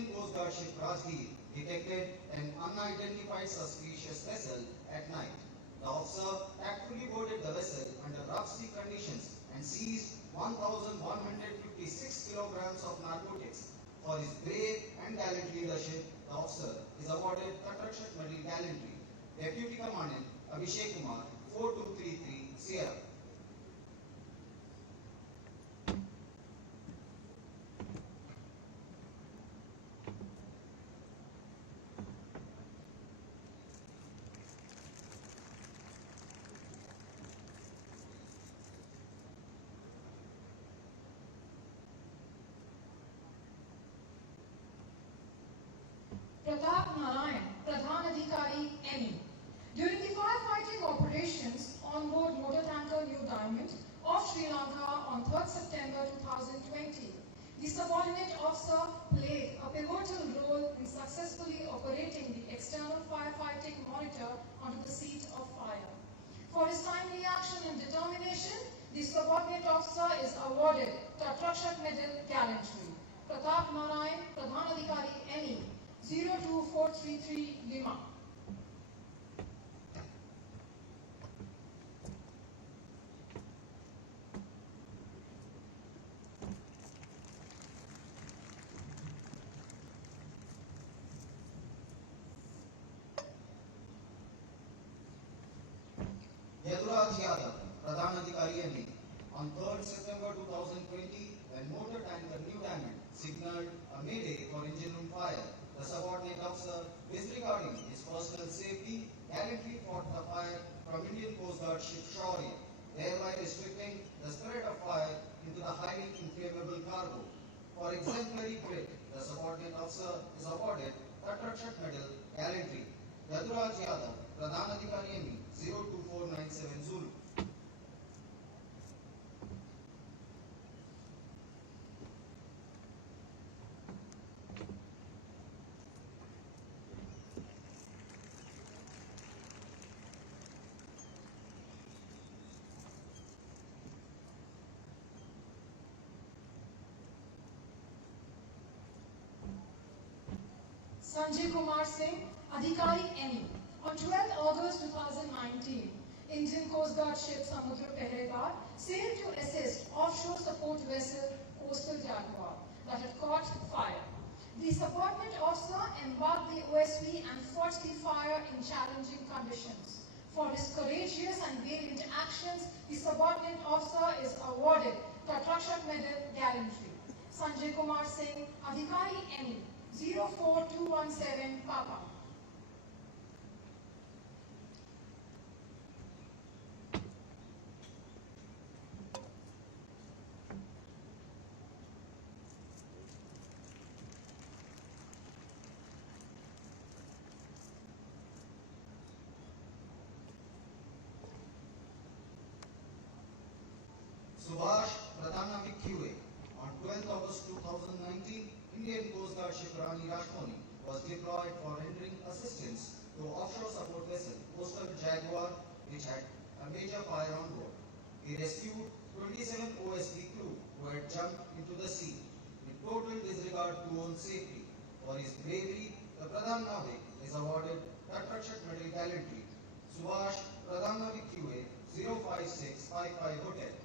Indian Coast Guard ship Rajgir detected an unidentified suspicious vessel at night. The officer tactfully boarded the vessel under rough sea conditions and seized 1,156 kilograms of narcotics. For his brave and gallant leadership, the officer is awarded Tatrakshak Medal Gallantry. Deputy Commandant Abhishek Kumar, 4233 Sierra. Pratap Narayan, Pradhan Adhikari, ME. During the firefighting operations on board motor tanker New Diamond off Sri Lanka on 3rd September 2020, the subordinate officer played a pivotal role in successfully operating the external firefighting monitor onto the seat of fire. For his timely action and determination, the subordinate officer is awarded Tatrakshak Medal Gallantry. Pratap Narayan, Pradhan Adhikari, ME. 02433 Lima. Yaduraj Yadav, Pradhan Adhikari ME. On 3rd September 2020, when motor tanker New Diamond signaled a mayday for engine room fire, the subordinate officer, disregarding his personal safety, gallantly fought the fire from Indian Coast Guard ship Shaurya, thereby restricting the spread of fire into the highly inflammable cargo. For exemplary grit, the subordinate officer is awarded Tatrakshak Medal Gallantry. Yaduraj Yadav, Pradhan Adhikari ME, 02497 Zulu. Sanjay Kumar Singh, Adhikari ME. On 12 August 2019, Indian Coast Guard ship Samudra Pehregar sailed to assist offshore support vessel Coastal Jaguar that had caught fire. The subordinate officer embarked the OSV and fought the fire in challenging conditions. For his courageous and valiant actions, the subordinate officer is awarded Tatrakshak Medal Gallantry. Sanjay Kumar Singh, Adhikari ME. 04217 Papa. Subhash Pradhanavik QA. On 12th August 2019, Indian Coast Guard ship Rani Rashmoni was deployed for rendering assistance to offshore support vessel Coastal Jaguar, which had a major fire on board. He rescued 27 OSV crew who had jumped into the sea with total disregard to own safety. For his bravery, the Pradhan Navik is awarded Tatrakshak Medal Gallantry. Subhash Pradhan Navik QA 05655 Hotel.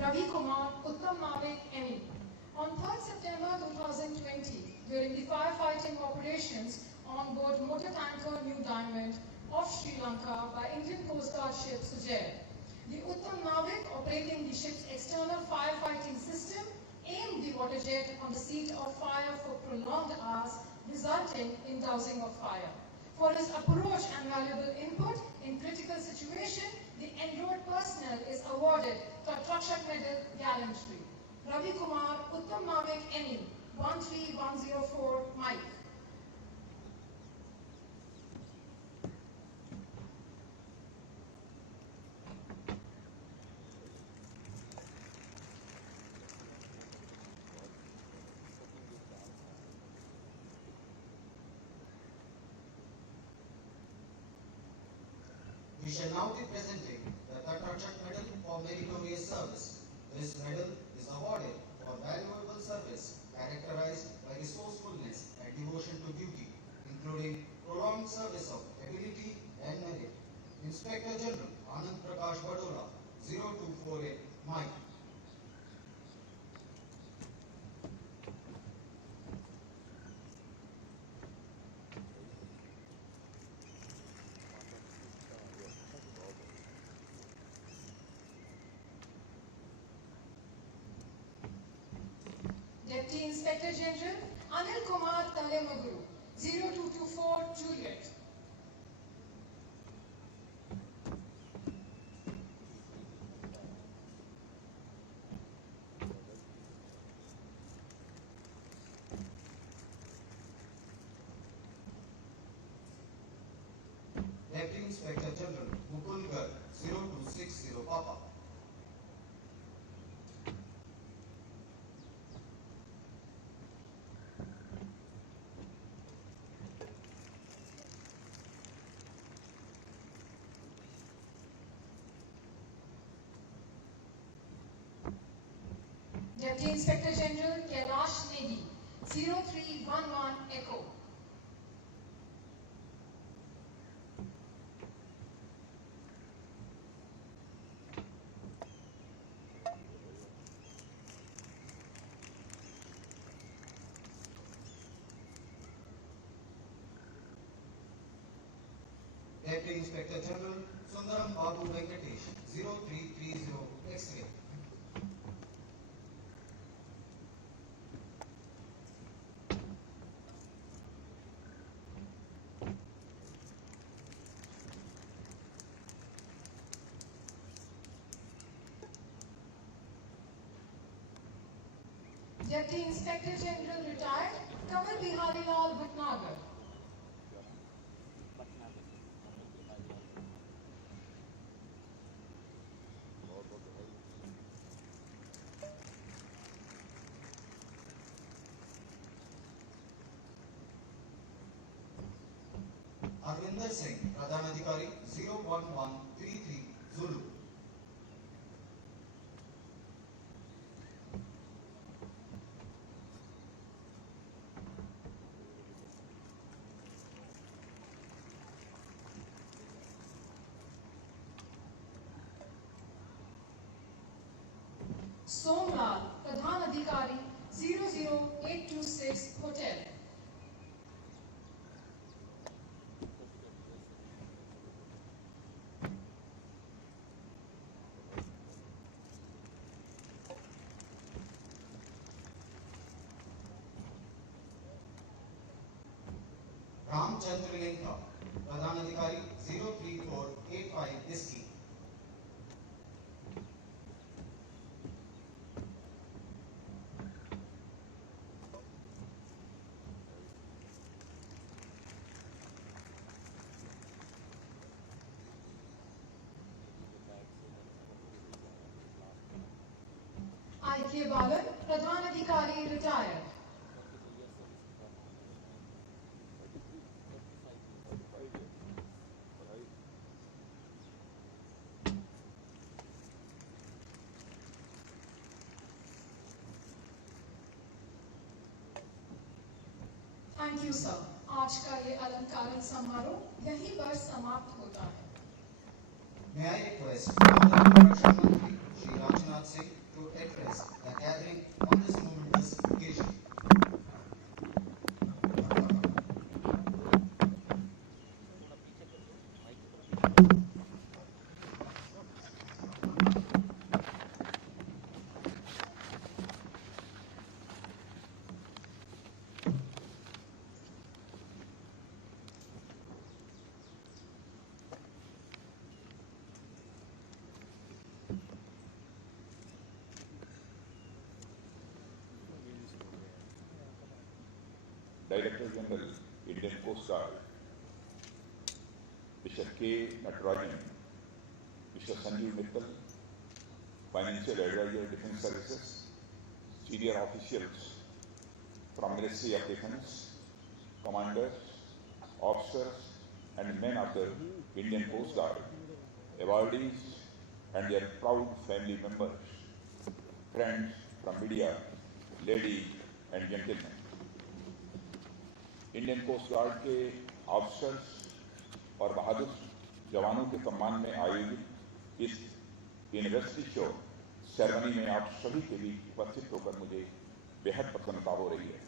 Ravi Kumar, Uttam Navik, ME. On 3rd September 2020, during the firefighting operations on board motor tanker New Diamond off Sri Lanka by Indian Coast Guard ship Sujair, the Uttam Navik, operating the ship's external firefighting system, aimed the water jet on the seat of fire for prolonged hours, resulting in dousing of fire. For his approach and valuable input in critical situation, the enrolled personnel is awarded Tatrakshak Medal Gallantry. Ravi Kumar, Uttam Navik, ME. 13104 Mike. shall now be presenting the Tatrachak Medal for Meritorious Service. This medal is awarded for valuable service characterized by resourcefulness and devotion to duty, including prolonged service of ability and merit. Inspector General Anand Prakash Badola, 0248, Mike. Deputy Inspector General Anil Kumar Talemaguru, 0224, Juliet. Deputy Inspector General Mukul Garg, 0260, Papa. Deputy Inspector General Kailash Negi, 0311, Echo. Deputy Inspector General Sundaram Babu Venkatesh, 0330, X-ray. Deputy Inspector General retired Kamal Bihari Lal Bhatnagar. Arvinder Singh, Pradhan Adhikari, 01133, Zulu. Somlal, Pradhan Adhikari, 00826, Hotel. Ramchandra Lenka, Pradhan Adhikari, 03485, Iski. I.K. Balan, Pradhan Adhikari, retired. Thank you sir. आज का ये अलंकरण समारोह यहीं पर समाप्त होता है। May I request Honorable Raksha Mantri Shri Rajnath Singh to address the gathering on this momentous occasion. Director General, Indian Coast Guard, Mr. K. Natarajan, Mr. Sanjeev Mittal, Financial Advisor, Defence Services, senior officials from Ministry of Defence, commanders, officers, and men of the Indian Coast Guard, awardees and their proud family members, friends from media, ladies and gentlemen. Indian coast guard के officers और बहादुर जवानों के सम्मान में आयोजित इस university show ceremony में आप सभी के बीच उपस्थित होकर मुझे बेहद प्रसन्नता हो रही है।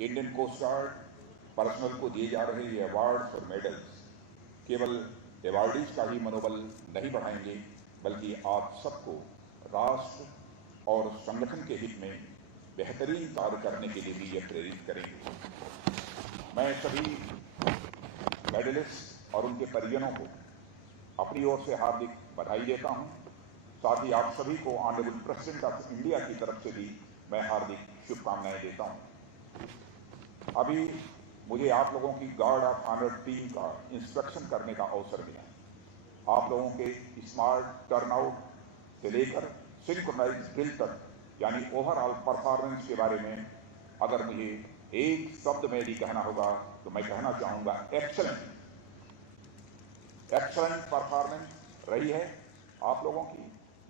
इंडियन कोस्ट गार्ड पर्सनल को दिए जा रहे ये अवार्ड्स और मेडल्स केवल अवार्डीज का ही मनोबल नहीं बढ़ाएंगे, बल्कि आप सबको राष्ट्र और संगठन के हित में बेहतरीन कार्य करने के लिए भी यह प्रेरित करेंगे। मैं सभी मेडलिस्ट और उनके परिजनों को अपनी ओर से हार्दिक बधाई देता हूं। साथ ही आप सभी को ऑनरेबल प्रेसिडेंट ऑफ इंडिया की तरफ से भी मैं हार्दिक शुभकामनाएं देता हूं। अभी मुझे आप लोगों की गार्ड ऑफ ऑनर टीम का इंस्पेक्शन करने का अवसर मिला। आप लोगों के स्मार्ट टर्नआउट से लेकर सिंक्रोनाइज्ड ड्रिल तक यानी ओवरऑल परफॉर्मेंस के बारे में अगर मुझे एक शब्द में भी कहना होगा तो मैं कहना चाहूंगा एक्सीलेंट परफॉर्मेंस रही है आप लोगों की।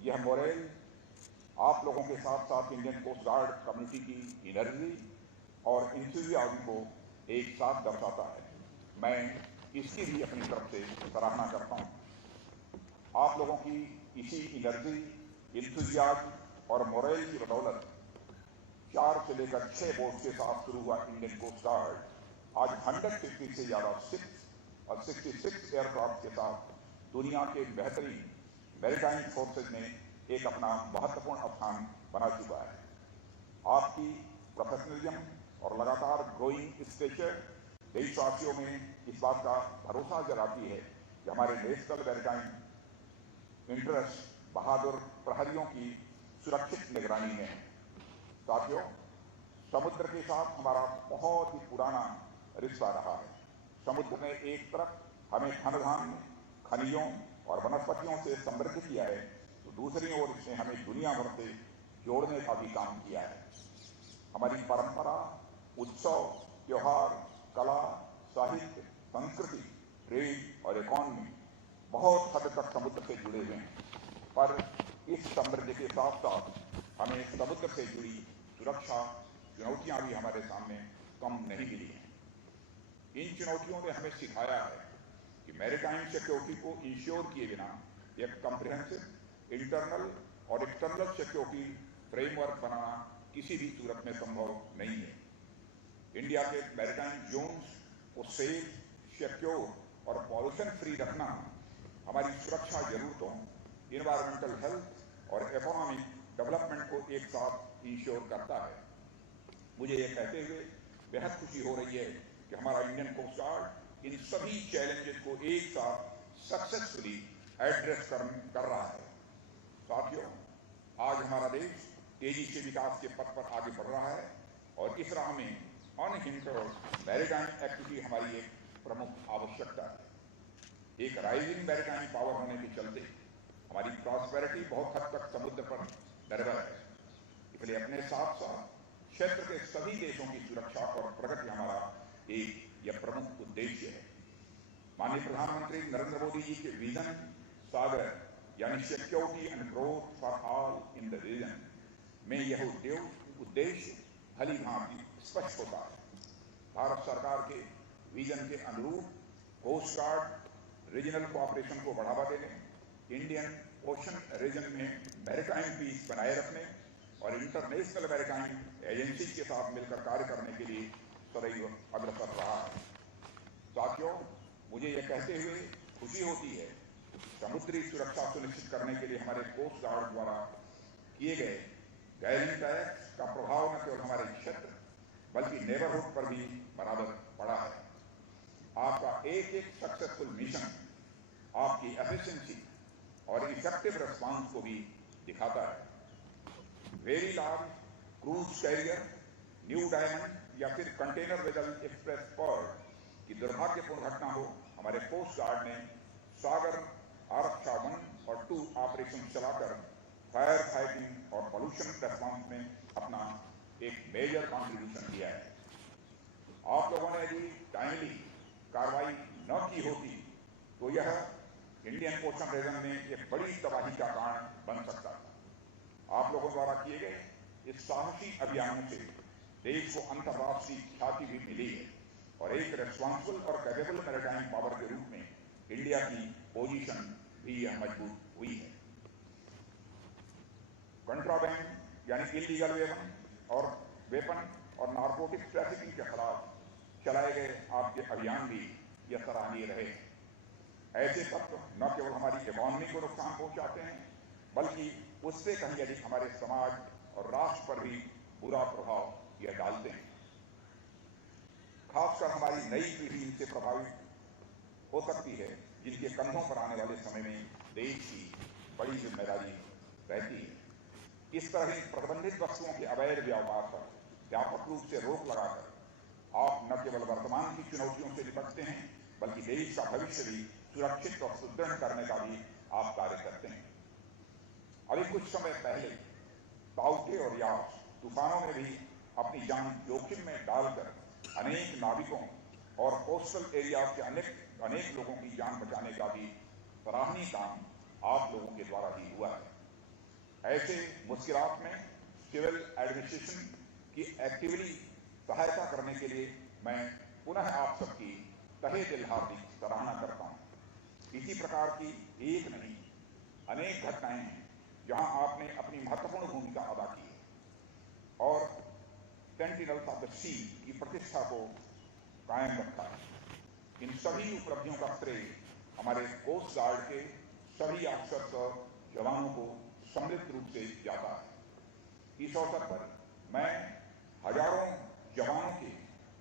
यह मोरल आप लोगों के साथ साथ इंडियन कोस्ट गार्ड कम्युनिटी की एनर्जी और इंथुजियाज्म को एक साथ दर्शाता है। मैं इसकी भी अपनी तरफ से सराहना करता हूं। आप लोगों की इसी एनर्जी, इंथुजियाज्म और मोरल की बदौलत 4 से लेकर 6 बोट्स के साथ शुरू हुआ इंडियन कोस्ट गार्ड आज 150 से ज्यादा शिप्स और 66 एयरक्राफ्ट के साथ दुनिया के बेहतरीन मैरीटाइम फोर्सेज में एक अपना महत्वपूर्ण स्थान बना चुका है। आपकी प्रोफेशनलिज्म और लगातार ग्रोइंग स्टेचर देशवासियों में इस बात का भरोसा जगाती है कि हमारे नेशनल मैरीटाइम इंटरेस्ट बहादुर प्रहरियों की सुरक्षित निगरानी में है। साथियों, समुद्र के साथ हमारा बहुत ही पुराना रिश्ता रहा है। समुद्र ने एक तरफ हमें धन खनिजों और वनस्पतियों से समृद्ध किया है, तो दूसरी ओर इसने हमें दुनिया भर से जोड़ने का भी काम किया है। हमारी परंपरा, उत्सव, त्योहार, कला, साहित्य, संस्कृति, ट्रेड और इकोनॉमी बहुत हद तक समुद्र से जुड़े हुए हैं। पर इस समृद्धि के साथ साथ हमें समुद्र से जुड़ी सुरक्षा चुनौतियां भी हमारे सामने कम नहीं मिली हैं। इन चुनौतियों ने हमें सिखाया है कि मैरीटाइम सिक्योरिटी को इंश्योर किए बिना एक कॉम्प्रिहेंसिव इंटरनल और एक्सटर्नल सिक्योरिटी फ्रेमवर्क बनाना किसी भी सूरत में संभव नहीं है। इंडिया के मैरीटाइम जोन्स को सेफ, सिक्योर और पॉल्यूशन फ्री रखना हमारी सुरक्षा जरूरतों, इन्वायरमेंटल हेल्थ और इकोनॉमिक डेवलपमेंट को एक साथ इंश्योर करता है। मुझे यह कहते हुए बेहद खुशी हो रही है कि हमारा इंडियन कोस्ट गार्ड इन सभी चैलेंजेस को एक साथ सक्सेसफुली एड्रेस कर रहा है। साथियों, आज हमारा देश तेजी से विकास के पथ पर आगे बढ़ रहा है और इस राह में अनहिंडर्ड मैरीटाइम एक्टिविटी हमारी एक प्रमुख आवश्यकता है। एक राइजिंग मैरीटाइम पावर होने के चलते हमारी प्रॉस्पेरिटी बहुत हद तक समुद्र पर निर्भर है। इसलिए अपने साथ साथ क्षेत्र के सभी देशों की सुरक्षा और प्रगति हमारा एक यह प्रमुख उद्देश्य है। माननीय प्रधानमंत्री नरेंद्र मोदी जी के विजन सागर यानी security and growth for all in the region में यह उद्देश्य भली भांति स्पष्ट होता है। भारत सरकार के विजन के अनुरूप कोस्ट गार्ड रीजनल कोऑपरेशन को बढ़ावा देने, इंडियन ओशन रीजन में मैरीटाइम पीस बनाए रखने और इंटरनेशनल मैरीटाइम एजेंसी के साथ मिलकर कार्य करने के लिए सदैव अग्रसर रहा है। साथियों, मुझे यह कहते हुए खुशी होती है समुद्री सुरक्षा सुनिश्चित करने के लिए हमारे कोस्ट गार्ड द्वारा किए गए गैरिंग टैक्स का प्रभाव न केवल हमारे क्षेत्र बल्कि नेबरहुड पर भी बराबर पड़ा है। आपका एक एक सक्सेसफुल मिशन आपकी एफिशिएंसी और इफेक्टिव रिस्पांस को भी दिखाता है। Very large cruise carrier, new diamond या फिर कंटेनर वेसल एक्सप्रेस पर्ल की दुर्भाग्यपूर्ण घटना हो, हमारे कोस्ट गार्ड ने सागर आरक्षा 1 और 2 ऑपरेशन चलाकर फायर फाइटिंग और पॉल्यूशन रिस्पांस में अपना एक मेजर कॉन्ट्रीब्यूशन दिया है। आप लोगों ने यदि टाइमली कार्रवाई न की होती तो यह इंडियन ओशन रीजन में एक बड़ी तबाही का कारण बन सकता था। आप लोगों द्वारा किए गए इस साहसी अभियानों से देश को अंतर्राष्ट्रीय ख्याति भी मिली है और एक रेस्पॉन्सिबल और कैपेबल मैरीटाइम पावर के रूप में इंडिया की पोजीशन भी यह मजबूत हुई है। कंट्राबैंड यानी इलीगल वेपन और नारकोटिक्स ट्रैफिकिंग के खिलाफ चलाए गए आपके अभियान भी यह सराहनीय रहे। ऐसे तत्व न केवल हमारी इकोनॉमी को नुकसान पहुंचाते हैं बल्कि उससे कहीं अधिक हमारे समाज और राष्ट्र पर भी बुरा प्रभाव यह डालते हैं। खासकर हमारी नई पीढ़ी इनसे प्रभावित हो सकती है, जिनके कंधों पर आने वाले समय में देश की बड़ी जिम्मेदारी रहती है। इस तरह इन प्रतिबंधित वस्तुओं के अवैध व्यापार पर व्यापक रूप से रोक लगाकर आप न केवल वर्तमान की चुनौतियों से निपटते हैं बल्कि देश का भविष्य भी सुरक्षित और सुदृढ़ करने का भी आप कार्य करते हैं। अभी कुछ समय पहले ताउते और यास तूफानों में भी अपनी जान जोखिम में डालकर अनेक नाविकों और कोस्टल एरिया के अनेक लोगों की जान बचाने का भी सराहनीय काम आप लोगों के द्वारा ही हुआ है। ऐसे मुश्किलात में सिविल एडमिनिस्ट्रेशन की एक्टिवली सहायता करने के लिए मैं पुनः आप सबकी तहे दिल हार्दिक सराहना करता हूं। इसी प्रकार की एक नहीं अनेक घटनाएं हैं जहां आपने अपनी महत्वपूर्ण भूमिका अदा की है और सेंटिनल्स ऑफ द सी की प्रतिष्ठा को कायम रखा है। इन सभी उपलब्धियों का श्रेय हमारे कोस्ट गार्ड के सभी अफसर और जवानों को समृद्ध रूप से जाता है। इस अवसर पर मैं हजारों जवानों के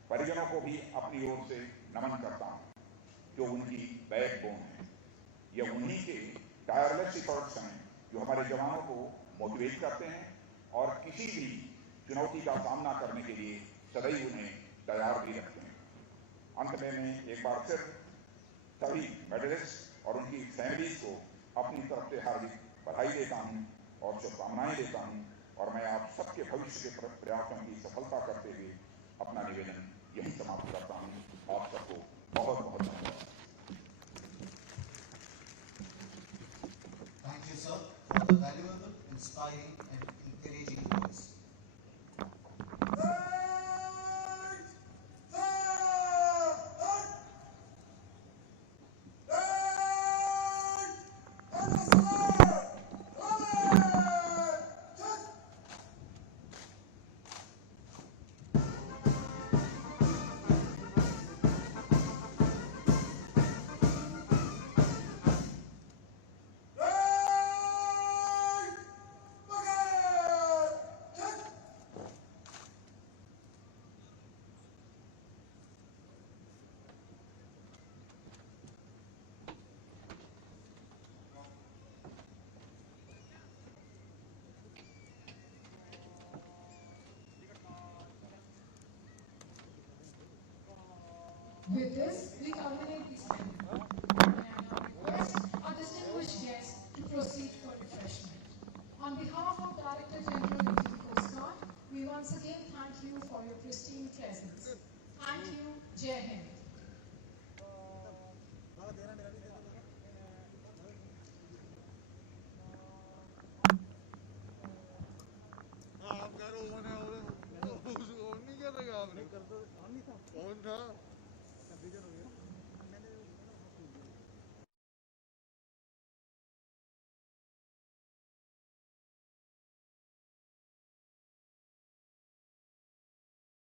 परिजनों को भी अपनी ओर से नमन करता हूं, जो उनकी बैकबोन है। यह उन्हीं के टायरलेस एफर्ट्स हैं जो हमारे जवानों को मोटिवेट करते हैं और किसी भी चुनौती का सामना करने के लिए सदैव उन्हें तैयार भी रखते हैं। अंत में मैं एक बार फिर सभी मेडलिस्ट और उनकी फैमिलीज को अपनी तरफ से हार्दिक बधाई देता हूं और शुभकामनाएं देता हूं और मैं आप सबके भविष्य के प्रयासों की सफलता करते हुए अपना निवेदन यही समाप्त करता हूं। आप सबको बहुत बहुत धन्यवाद। Thank you, sir, for the valuable, inspiring, and encouraging words. With this, we culminate the ceremony. And I now request our distinguished guests to proceed for refreshment. On behalf of Director General Indian Coast Guard, we once again thank you for your pristine presence. Thank you. Jai Hind. आप करो मैंने और नहीं कर रहा आपने कौन था